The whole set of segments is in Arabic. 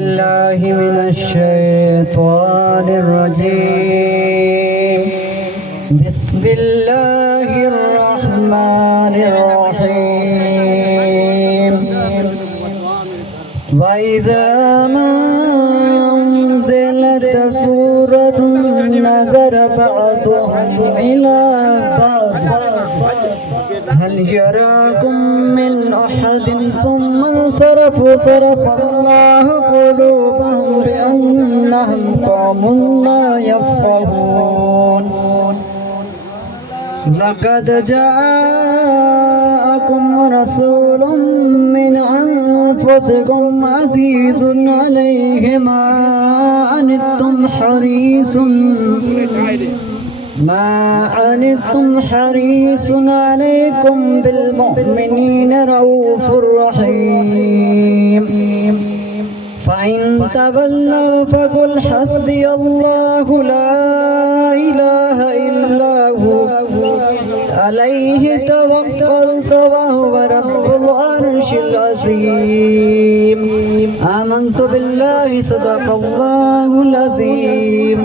الله من الشيطان الرجيم بسم الله الرحمن الرحيم وإذا ما أنزلت سورة نظر بعضهم إلى بعض هل يراكم من أحد ثم انصرفوا صرف الله قلوبهم بأنهم قوم لا يفقهون لقد جاءكم رسول من أنفسكم عزيز عليه ما عنتم حريص عليكم بالمؤمنين رؤوف رحيم فإن تولوا فقل حسبي الله لا إله إلا هو عليه توكلت وهو رب العرش العظيم آمنت بالله صدق الله العظيم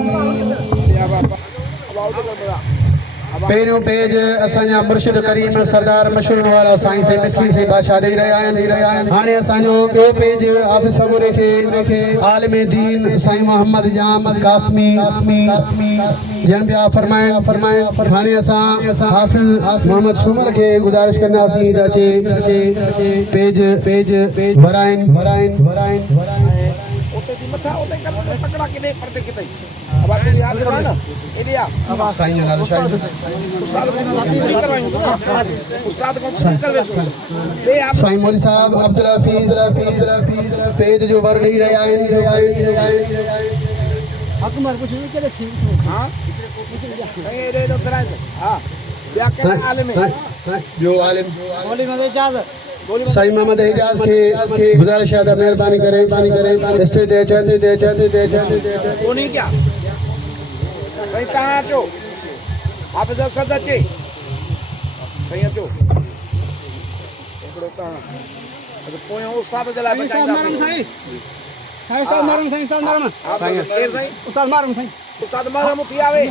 पहिरियों पेज असांजा मुर्शिद करीम सरदार मशहूर वाला साईं से मिसकी से बादशाह ॾेई रहिया आहिनि हाणे असांजो ॿियो पेज हाफ़िज़ सगोरे खे आलिम दीन साईं मोहम्मद जाम कासमी ॼण पिया फरमाइनि हाणे असां हाफ़िज़ मोहम्मद सूमर खे गुज़ारिश कंदासीं त अचे पेज भराइनि साईं नालो साईं मौलवी साहब अब्दुल हफीज़ पेज जो वर ॾेई रहिया आहिनि ॿियो आलिम साईं मोहम्मद एजाज़ खे गुज़ारिश आहे त महिरबानी करे स्टेज ते अचनि कोनी क्या भाई कहाँ अचो हाफ़िज़ असद अचे भाई अचो हिकिड़ो तव्हां पोयों उस्ताद जे लाइ बचाईंदासीं उस्ताद मारम थी आवे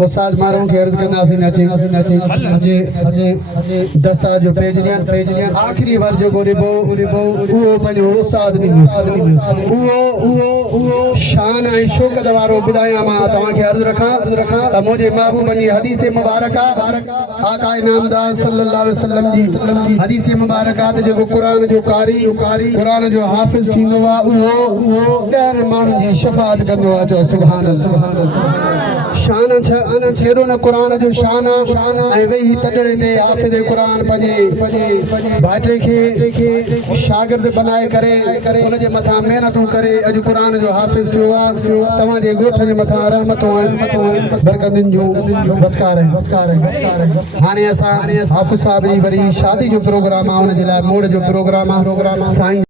उस्ताद मारम खे अर्ज़ कंदासीं अचे दस्ता जो पेज ॾियनि आख़िरी वर जेको ॾिबो उहो पंहिंजो उस्ताद उहो शान ऐं शौक़त वारो ॿुधायां मां तव्हांखे अर्ज़ रखां त मुंहिंजे महबूब जी हदीस मुबारक आका इनामदार सल्लल्लाहु अलैहि वसल्लम जी हदीस मुबारक आहे त जेको क़ुरान जो कारी क़ुरान जो हाफ़िज़ थींदो आहे उहो 10 माण्हुनि जी शफ़ाअत कंदो आहे चओ सुभान अल्लाह शान छेड़ो न क़ुरान जो शान ऐं वेही तजड़े ते हाफ़िज़ क़ुरान पंहिंजे भाइटे खे शागिर्द बनाए करे उनजे मथां महिनतूं करे अॼु क़ुरान जो हाफ़िज़ थियो आहे तव्हांजे ॻोठ जे मथां रहमतूं बरकतुनि जूं बसकार हाणे असां हाफ़िज़ साहिब जी वरी शादी जो प्रोग्राम आहे हुनजे लाइ मोड़ जो प्रोग्राम आहे साईं